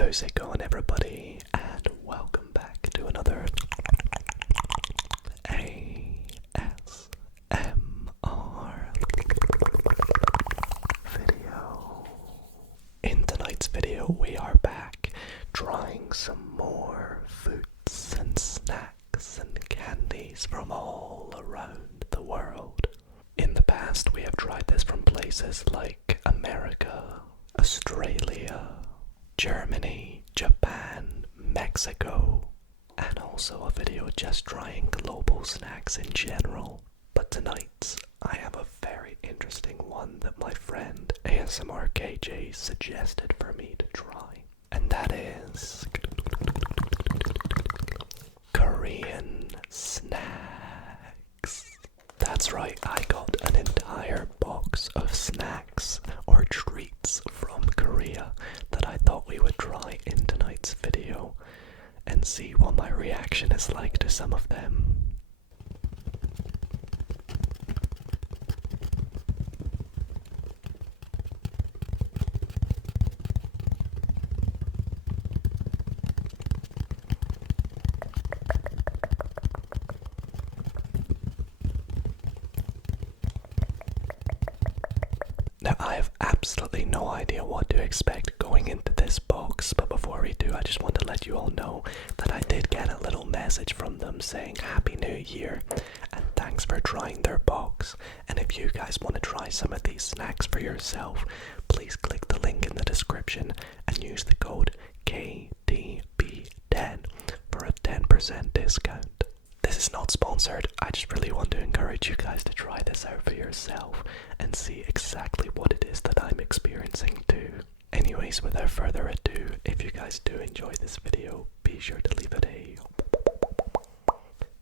How's it going, everybody? And welcome back to another ASMR video. In tonight's video, we are back trying some more foods and snacks and candies from all around the world. In the past, we have tried this from places like America, Australia, Germany, Japan, Mexico, and also a video just trying global snacks in general. But tonight, I have a very interesting one that my friend ASMR KJ suggested for me to try. And that is Korean snacks. That's right, I got an entire box of snacks or treats from Korea that I thought we would try in tonight's video and see what my reaction is like to some of them. Now, I have absolutely no idea what to expect going into this box, but before we do, I just want to let you all know that I did get a little message from them saying Happy New Year and thanks for trying their box. And if you guys want to try some of these snacks for yourself, please click the link in the description and use the code KDB10 for a 10% discount. This is not sponsored, I just really want to encourage you guys to try this out for yourself and see exactly what it is that I'm experiencing too. Anyways, without further ado, if you guys do enjoy this video, be sure to leave it a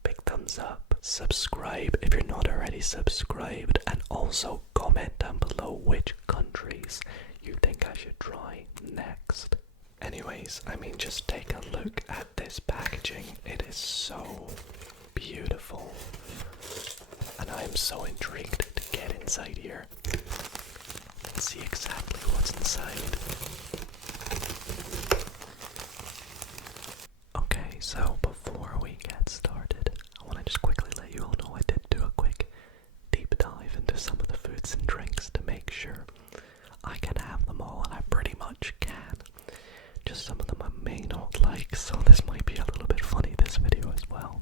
big thumbs up, subscribe if you're not already subscribed, and also comment down below which countries you think I should try next. Anyways, just take a look at this packaging. It is so beautiful, and I am so intrigued to get inside here and see exactly what's inside. Okay, so before we get started, I want to just quickly let you all know I did do a quick deep dive into some of the foods and drinks to make sure I can have them all, and I pretty much can. Just some of them I may not like, so this might be a little bit funny, this video as well.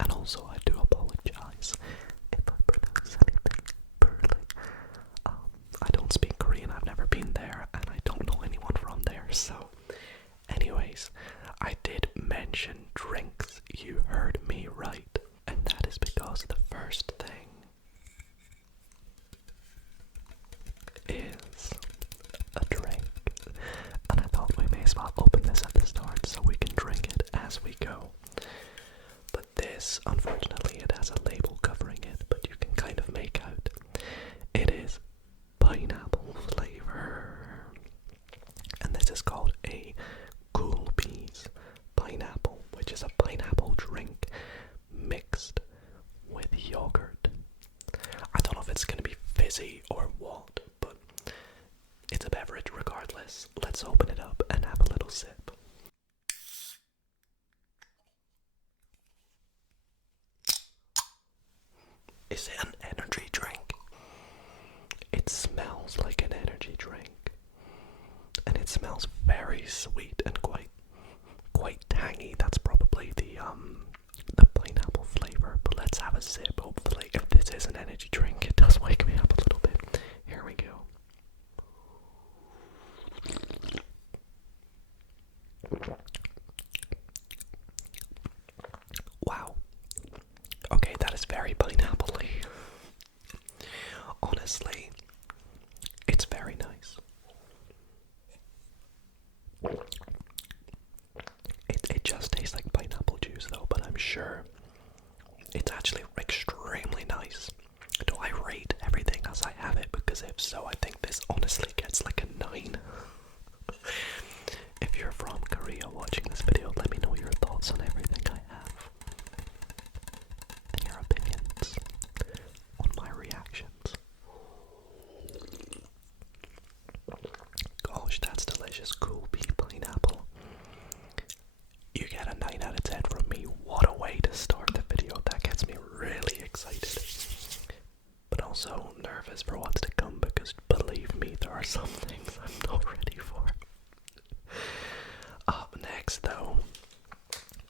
And also, I do apologize if I pronounce anything poorly. I don't speak Korean, I've never been there, and I don't know anyone from there, so anyways, I did mention drinks. You heard me right, and that is because the first thing is a drink. And I thought we may as well open this at the start so we can drink it as we go. But this, unfortunately, it has a label covering it, but you can kind of make out it is pineapple flavor. And this is called a Cool Peas pineapple, which is a pineapple drink mixed with yogurt. I don't know if it's going to be fizzy or what, but it's a beverage regardless. Let's open it up and have a little sip. Is it an energy drink? It smells like an energy drink. And it smells very sweet and quite tangy. That's probably the pineapple flavor. But let's have a sip. Hopefully, if this is an energy drink, it does wake me up a little bit. Here we go. Wow. Okay, that is very pineapple-y. Honestly, it's very nice. It just tastes like pineapple juice though, but I'm sure it's actually extremely nice. Do I rate everything as I have it? Because if so, I think this honestly gets like a 9. If you're from Korea watching this video, let me know your thoughts on everything I have and your opinions on my reactions. Gosh, that's delicious. Cool pea pineapple. also nervous for what's to come because, believe me, there are some things I'm not ready for. Up next, though,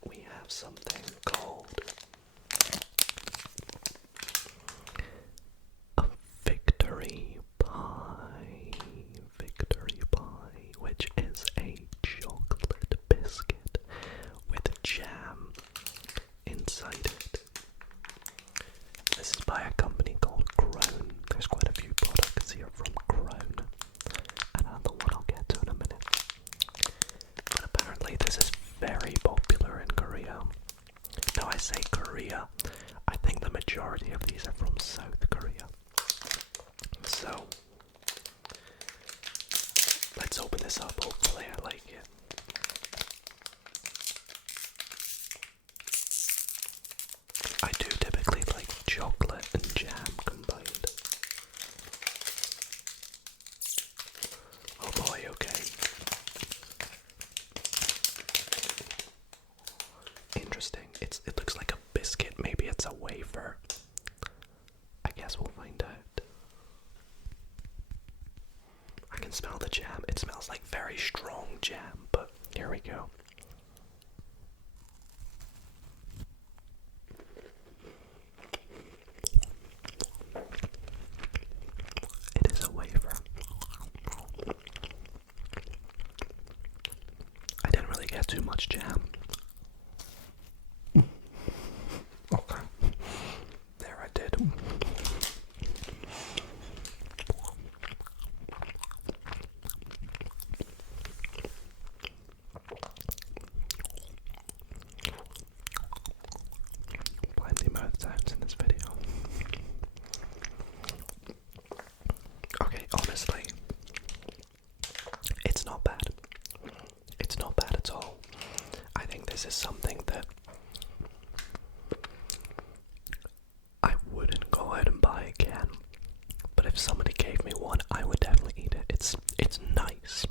we have something called a victory pie. Victory pie, which is a chocolate biscuit with jam inside it. This is by a company called Crown. There's quite a few products here from Crown. Another one I'll get to in a minute. But apparently this is very popular in Korea. Now I say Korea, I think the majority of these are from South Korea. So, let's open this up, hopefully I like it. I do typically like chocolate and jam combined. Oh boy, okay. Interesting. It looks like a biscuit. Maybe it's a wafer. I guess we'll find out. I can smell the jam. It smells like very strong jam, but here we go. It is a wafer. I didn't really get too much jam. Okay. There I did. Plenty mouth sounds in this video. Okay, honestly, it's not bad. It's not bad at all. I think this is something that I wouldn't go out and buy again. But if somebody gave me one, I would definitely eat it. It's nice,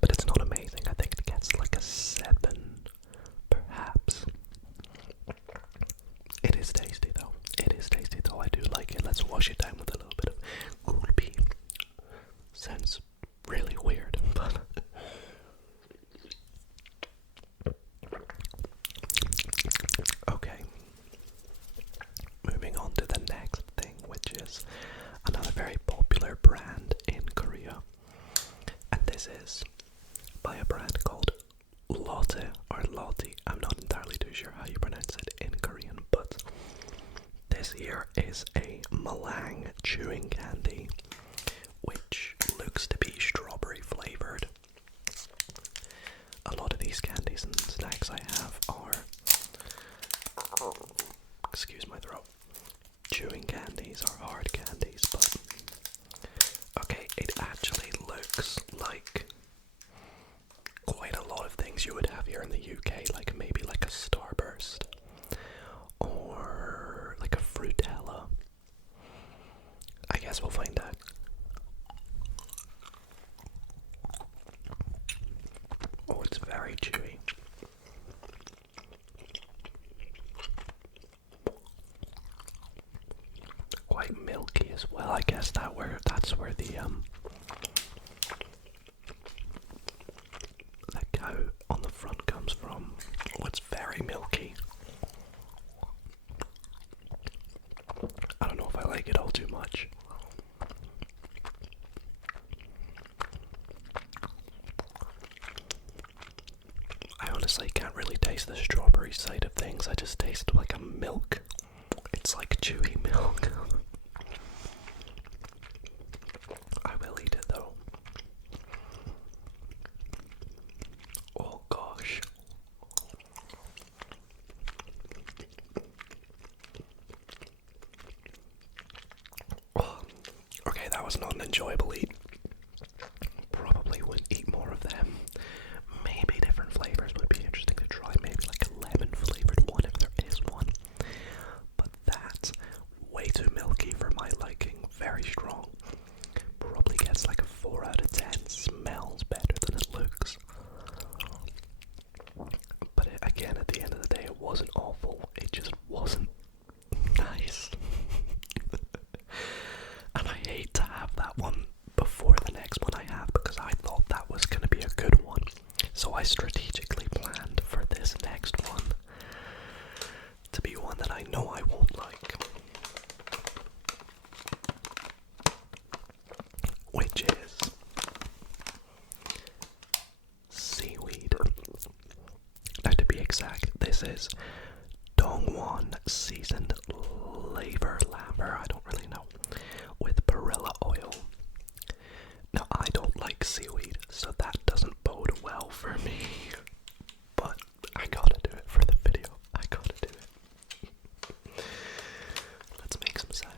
but it's not amazing. I think it gets like a 7, perhaps. It is tasty though. It is tasty though. I do like it. Let's wash it down with a little bit of gulpi. Sounds really weird, but okay. Moving on to the next thing, which is another very popular brand in Korea. And this is by a brand called Lotte or Lotte. I'm not entirely too sure how you pronounce it in Korean, but this here is a Malang chewing candy, which looks to be strawberry flavored. A lot of these candies and snacks I have are, excuse my throat, chewing candies or hard candies, but okay, it actually looks like quite a lot of things you would have here in the UK, like maybe like a Starburst or like a Frutella. I guess we'll find out. Oh, it's very chewy. Quite milky as well. I guess that's where the cow on the front comes from. Oh, it's very milky. I don't know if I like it all too much. I honestly can't really taste the strawberry side of things. I just taste like a milk. It's like chewy milk. I will eat it though. Oh gosh. Oh, okay, that was not an enjoyable eat. Probably would eat more of them. Maybe different flavors would be interesting to try. Maybe like a lemon flavored one if there is one. But that's way too milky for my liking. Very strong. Probably gets like a 4 out of 10. Smells better than it looks. But again, at the end of the day, it wasn't awful. It just wasn't nice. which is seaweed. Now to be exact, this is Dongwon seasoned laver, I don't really know, with perilla oil. Now I don't like seaweed, so that doesn't bode well for me, but I gotta do it for the video. I gotta do it. Let's make some sounds.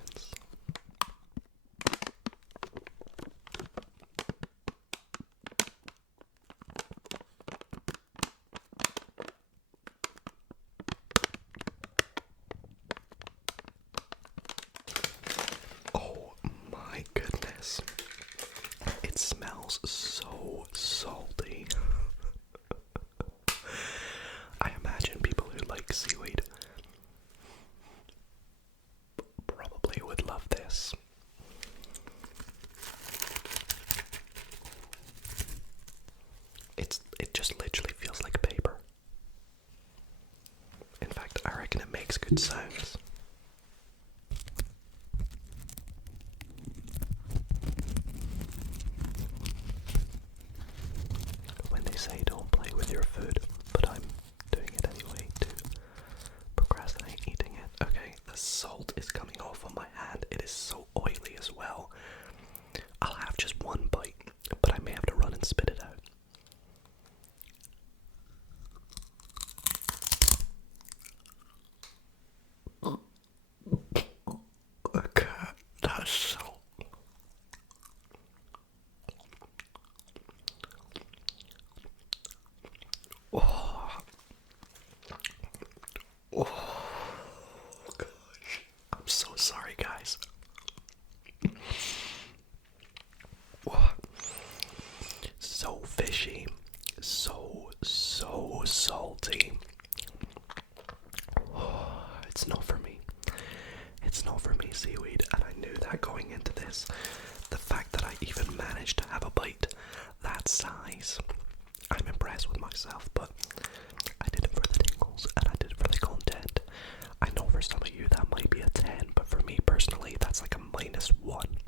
Oh my goodness. It smells so salty. I imagine people who like seaweed probably would love this. It just literally feels like paper. In fact, I reckon it makes good sounds. When they say don't play with your food, but I'm doing it anyway to procrastinate eating it. Okay, the salt is coming off on my hand. It is so oily as well. I'll have just one bite, but I may have to run and spit it out. Okay, that's so... Oh, gosh. I'm so sorry, guys. So fishy. So salty. It's not for me. It's not for me, seaweed, and I knew that going into this. The fact that I even managed to have a bite that size, I'm impressed with myself, but I did it for the tingles, and I did it for the content. I know for some of you that might be a 10, but for me personally, that's like a -1.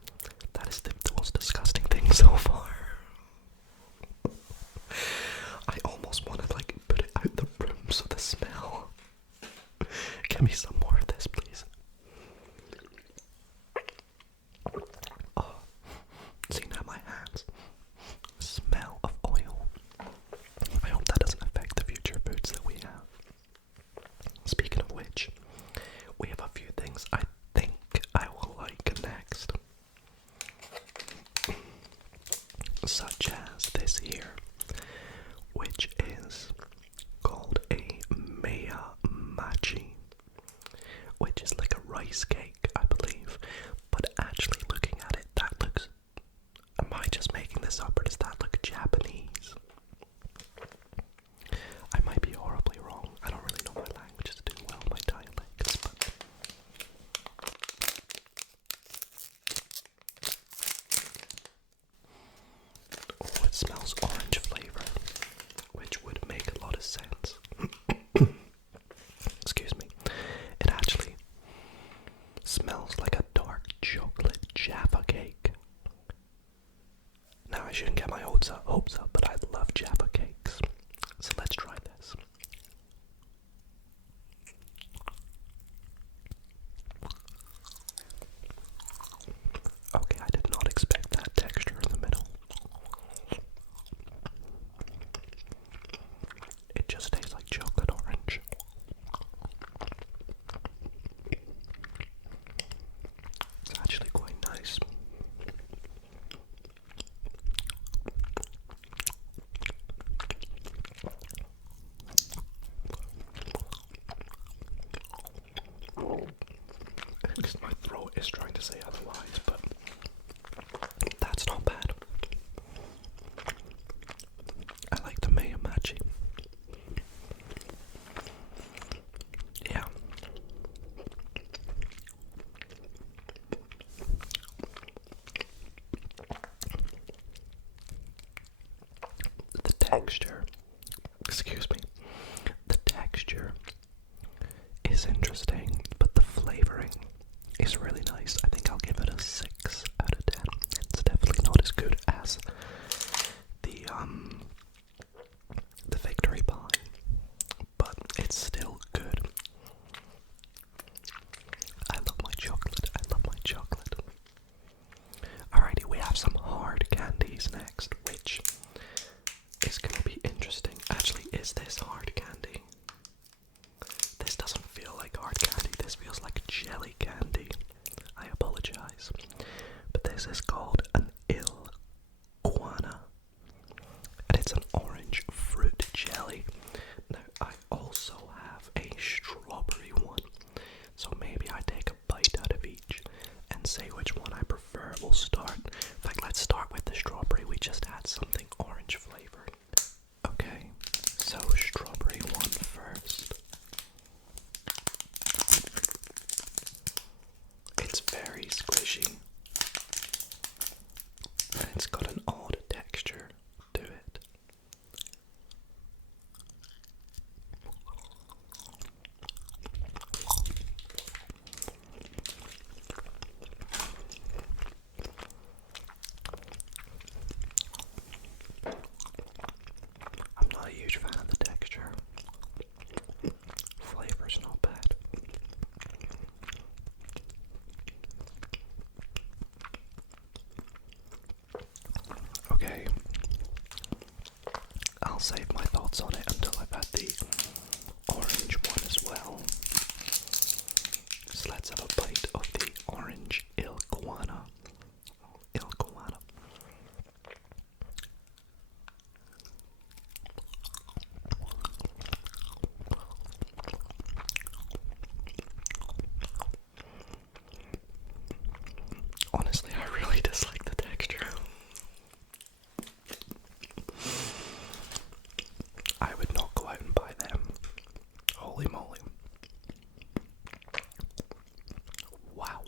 That is the most disgusting thing so far. I almost want to like put it out the room so the smell. Give me some more of this, please. Oh, see now my hands smell of oil. I hope that doesn't affect the future foods that we have. Speaking of which, we have a few things I think I will like next. Such as this here, which is called a mea machi, which is like a rice cake, I believe. But actually looking at it, that looks... Am I just making this up, or does that look Japanese? I might be horribly wrong. I don't really know my languages too well, my dialects, but... Oh, it smells orange flavor, which would make a lot of sense. Excuse me. It actually smells like a dark chocolate Jaffa cake. Now, I shouldn't get my hopes up, but I love Jaffa cakes. So let's try this. Okay, I did not expect that texture in the middle. It just tastes like chocolate orange. It's actually quite nice. At least my throat is trying to say otherwise, but that's not bad. I like the mea machi. Yeah. The texture, excuse me, the texture is interesting, but the flavoring is really nice. I think I'll give it a 6 out of 10. It's definitely not as save my thoughts on it until I've had the orange one as well. So let's have a bite of the orange iguana. Iguana. Honestly, I really dislike the texture. I would not go out and buy them. Holy moly. Wow.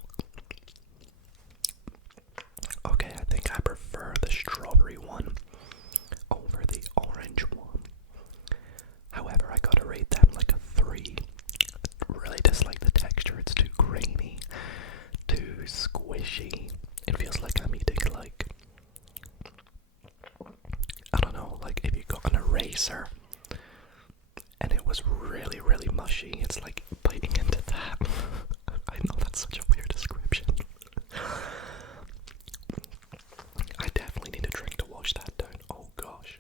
Okay, I think I prefer the strawberry one over the orange one. However, I gotta rate them like a 3. I really dislike the texture. It's too grainy, too squishy. It feels like I'm eating like, I don't know, like if you got an eraser and it was really, really mushy. It's like biting into that. I know that's such a weird description. I definitely need a drink to wash that down. Oh gosh.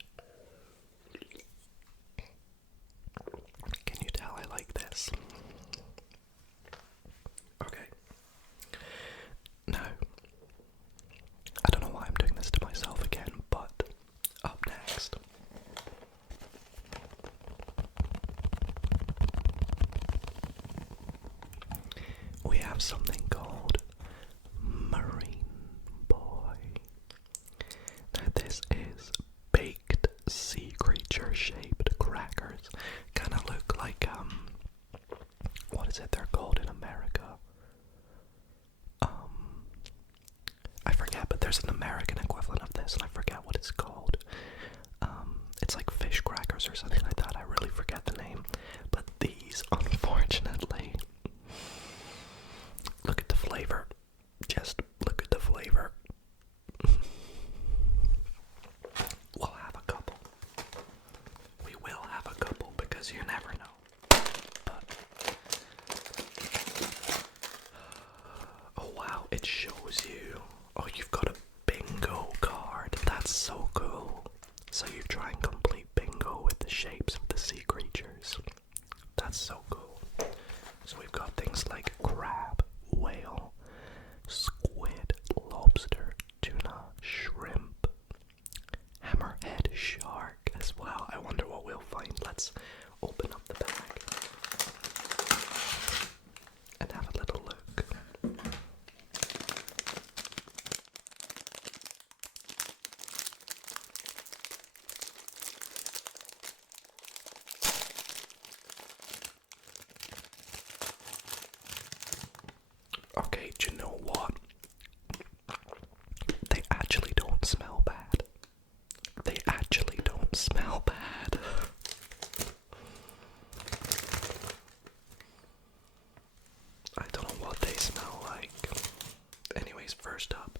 Can you tell I like this? Okay. Now, I don't know why I'm doing this to myself again, but up next, we have something called Marine Boy. Now this is baked sea creature shaped crackers. Kinda look like, what is it they're called in America? I forget, but there's an American equivalent of this and I forget what it's called. It's like fish crackers or something like that. I really forget the name. But these, unfortunately, look at the flavor. Just look at the flavor. We'll have a couple. We will have a couple because you never know. But oh wow, it shows you. Oh, you've got a bingo card. That's so cool. So you try and complete bingo with the shapes of the sea creatures. That's so cool. So we've got things like crab, whale, squid, lobster, tuna, shrimp, hammerhead shark as well. I wonder what we'll find. Let's open up the bag and have a little look. Okay, do you know what? They actually don't smell bad. They actually don't smell bad. I don't know what they smell like. Anyways, first up,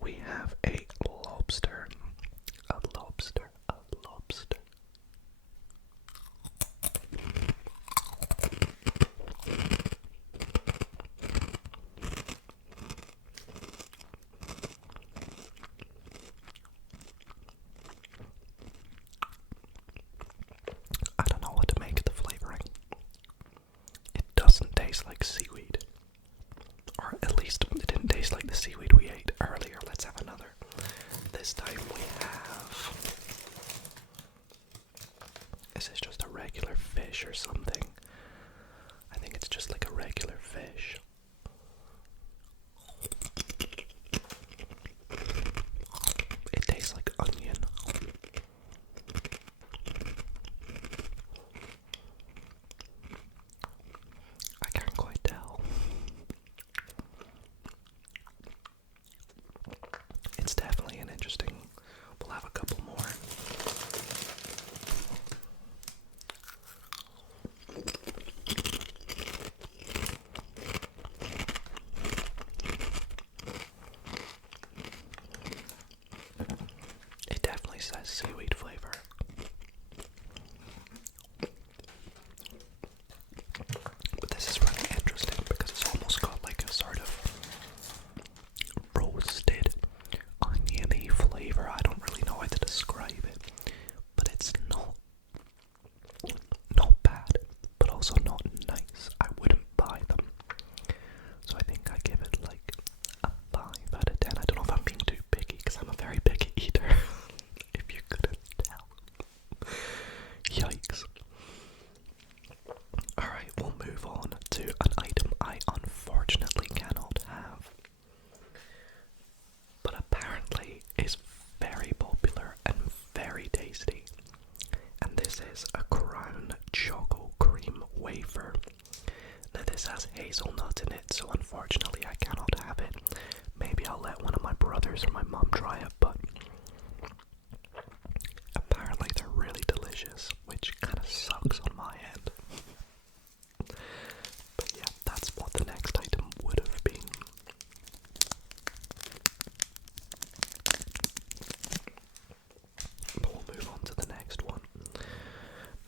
we have a lobster. A lobster. A lobster. I don't know what to make of the flavoring. It doesn't taste like seaweed. Or at least it didn't taste like the seaweed we ate earlier. Let's have another. This time we have... Is this just a regular fish or something? I think it's just like a regular fish. It tastes like onion. I can't quite tell. It's definitely an interesting. We'll have a couple more. It definitely says seaweed flavor. But this is really interesting because it's almost got like a sort of roasted oniony flavor. I don't really know how to describe it, but it's not don't try it, but apparently they're really delicious, which kind of sucks on my end. But yeah, that's what the next item would have been. But we'll move on to the next one.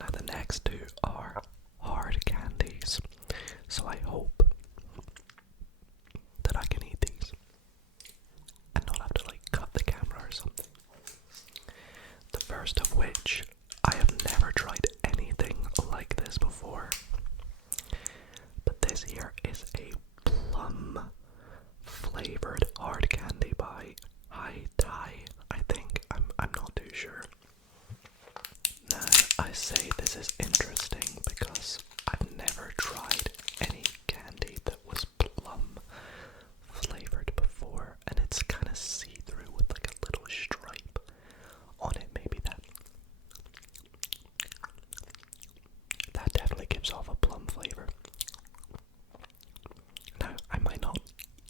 Now the next two are hard candies, so I hope that I can eat these and not have to like cut the camera or something. The first of which, I have never tried anything like this before, but this here is a plum flavored hard candy by Hi Thai, I think. I'm not too sure. Now, I say this is interesting because I've never tried any candy that was plum flavored before, and it's kind of see-through with like a little stripe on it. Maybe that definitely gives off a plum flavor. Now, I might not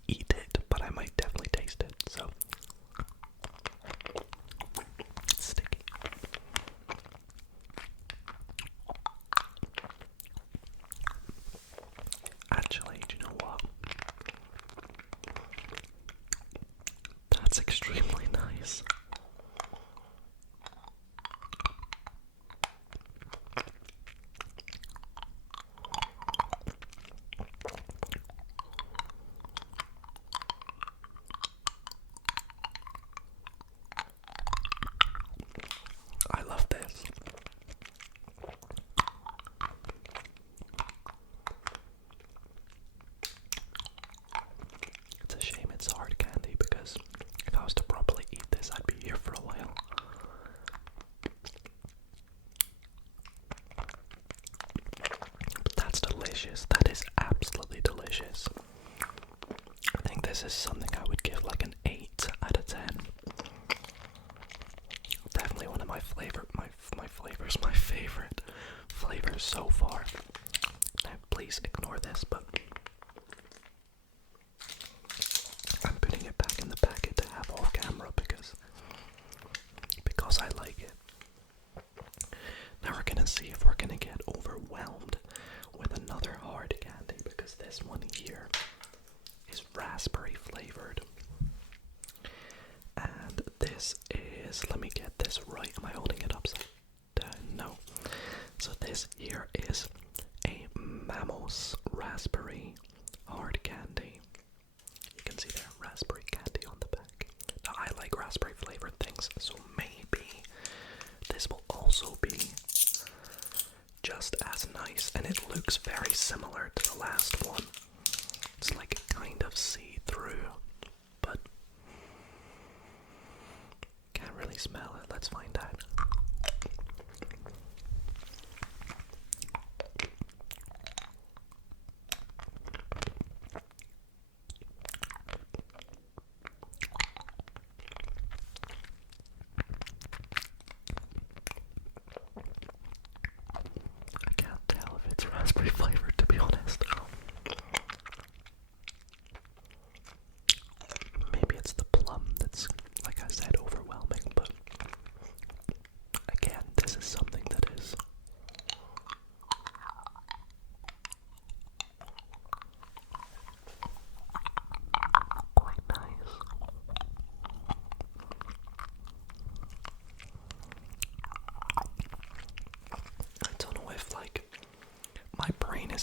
eat it, but I might definitely taste it, so it's sticky. Actually, do you know what? That's extremely nice. I love this. It's a shame it's hard candy because if I was to properly eat this, I'd be here for a while. But that's delicious. That is absolutely delicious. I think this is something I would give like an 8 out of 10. Definitely one of my favorite flavors so far. Now please ignore this, but I'm putting it back in the packet to have off camera because I like it. Now we're gonna see if we're gonna get overwhelmed with another hard candy, because this one here is raspberry flavored. And this is, let me get this right, am I holding it upside down? No. So this here is a Mamos raspberry hard candy. You can see there, raspberry candy on the back. Now I like raspberry flavored things, so maybe this will also be just as nice, and it looks very similar to the last one. It's like kind of see-through, but can't really smell it. Let's find out. I can't tell if it's raspberry flavored, to be honest. Maybe it's the plum that's, like I said, overwhelming, but again, this is something that is quite nice. I don't know if, like, my brain is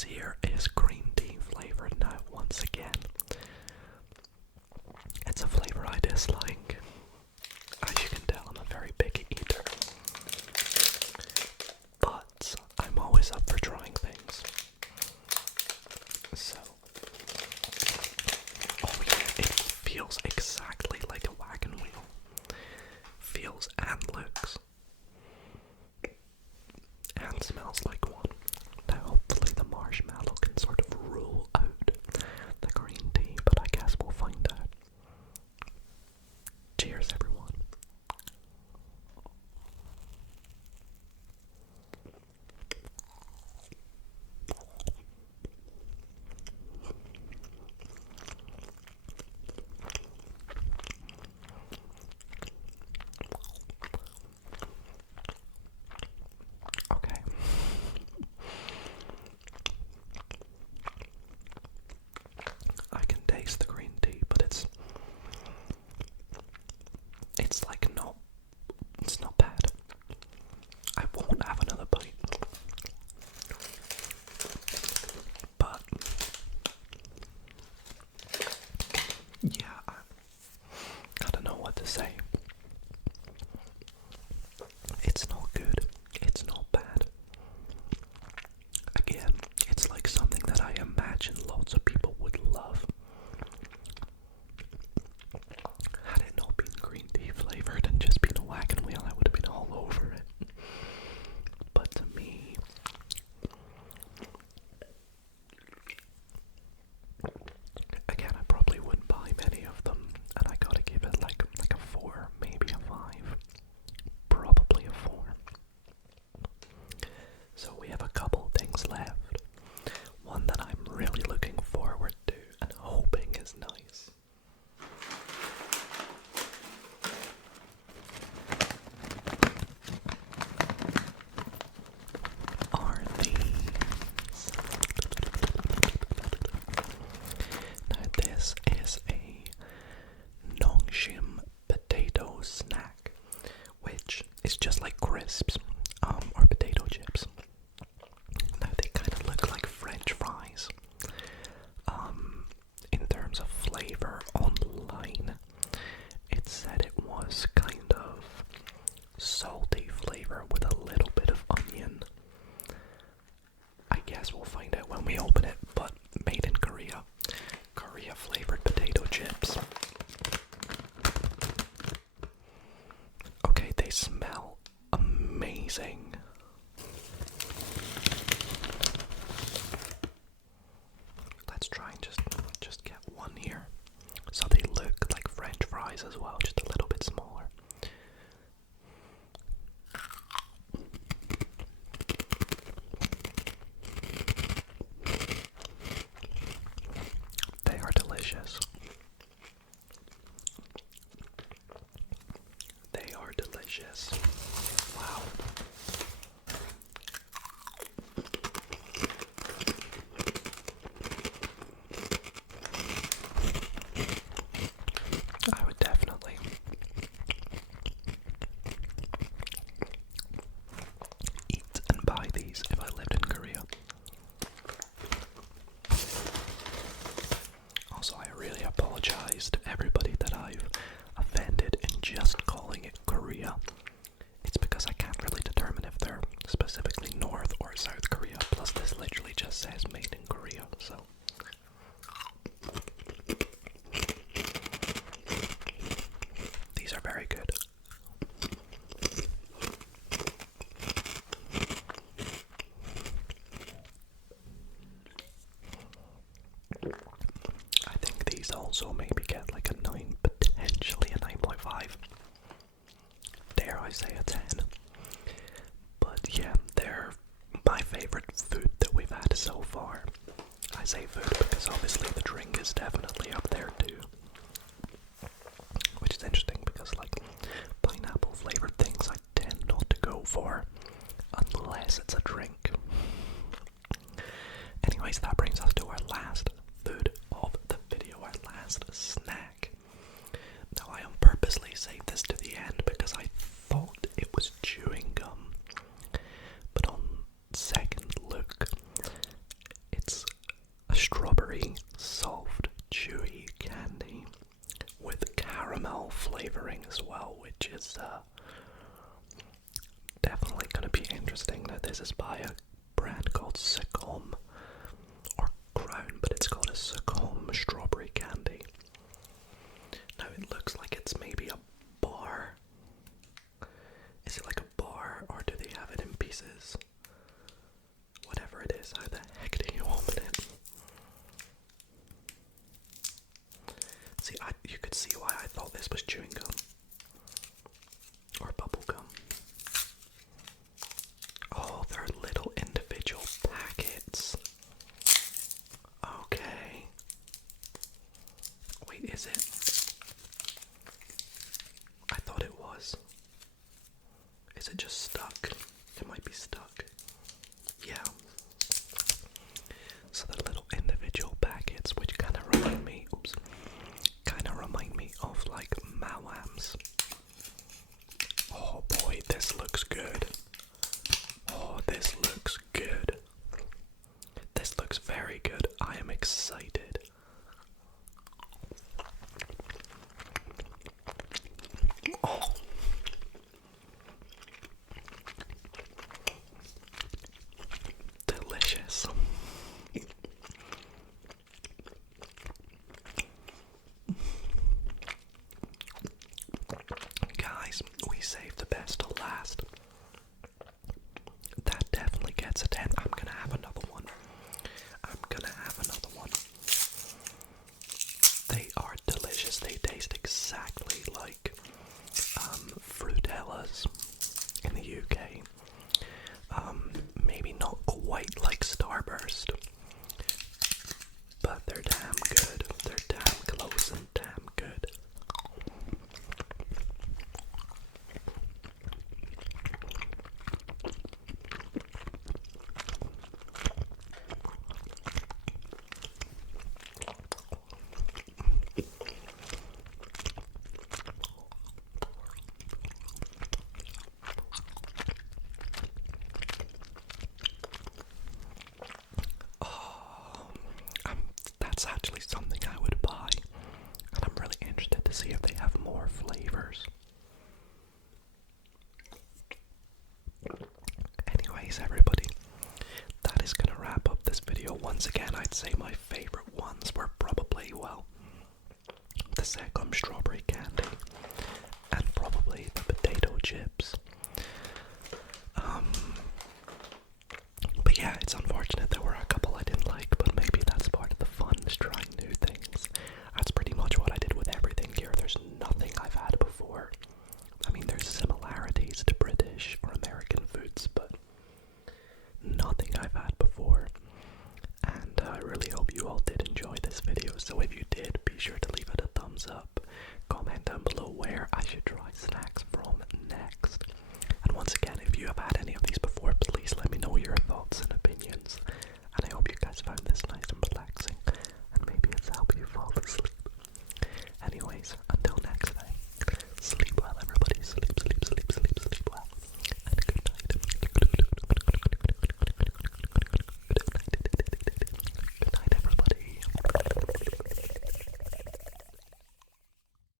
This here is green tea flavored. Now, once again, it's a flavor I dislike. As you can tell, I'm a very big eater. But I'm always up for trying things. So, oh yeah, it feels exactly like a wagon wheel. Feels and looks. And smells like one. Now hopefully the marshmallow can sort of rule out the green tea, but I guess we'll find out. Cheers, everyone. Okay. I can taste the green tea, but it's like it's not bad. I won't have another bite. But yeah, I don't know what to say. It's not good. It's not bad. Again, it's like something that I imagine lots of people would love. Had it not been green tea flavored and just been a wagon wheel, I would have been all over it. But to me, again, I probably wouldn't buy many of them, and I gotta give it like a 4, maybe a 5. Probably a 4. So we have a couple things left. One that I'm really looking forward to and hoping is nice. Are these. Now this is a Nongshim potato snack, which is just like crisps, or potato chips. Now they kind of look like French fries. In terms of flavor online, it said it was kind of salty flavor with a little bit of onion. I guess we'll find out when we open it, but made in Korea. Korea flavored potato chips. Okay, they smell amazing. Let's try and just get one here. So they look like French fries as well, just a little bit smaller. They are delicious. They are delicious. Wow. I would definitely eat and buy these if I lived in Korea. Also, I really apologize to everybody that I've offended in just calling it Korea. It's because I can't really determine if they're specifically North or South Korea. Plus, this literally just says made in Korea, so. These are very good. I think these also maybe get like a 9, potentially a 9.5. Dare I say a 10. But yeah, they're my favorite food that we've had so far. I say food because obviously the drink is definitely up there too. Which is interesting because like pineapple flavored things I tend not to go for unless it's a drink. Anyways, that brings us to our last food of the video, our last snack. Now I on purposely saved this to the end because I thought it was chewing gum, but on second look just stuck. It might be stuck. Yeah. So the little individual packets, which kind of remind me, of like Mawams. Oh boy, this looks good. Oh, this looks good. This looks very good. I am excited. Oh. Delicious. Guys, we saved the best till last. That definitely gets a 10. I'm gonna have another one. They are delicious. They taste exactly like Fruitellas in the UK. Maybe not quite like Starburst, but they're damn good. They're damn close and damn good. That's actually something I would buy, and I'm really interested to see if they have more flavors. Anyways, everybody, that is gonna wrap up this video. Once again, I'd say my favorite ones were probably, well, the Tascam strawberry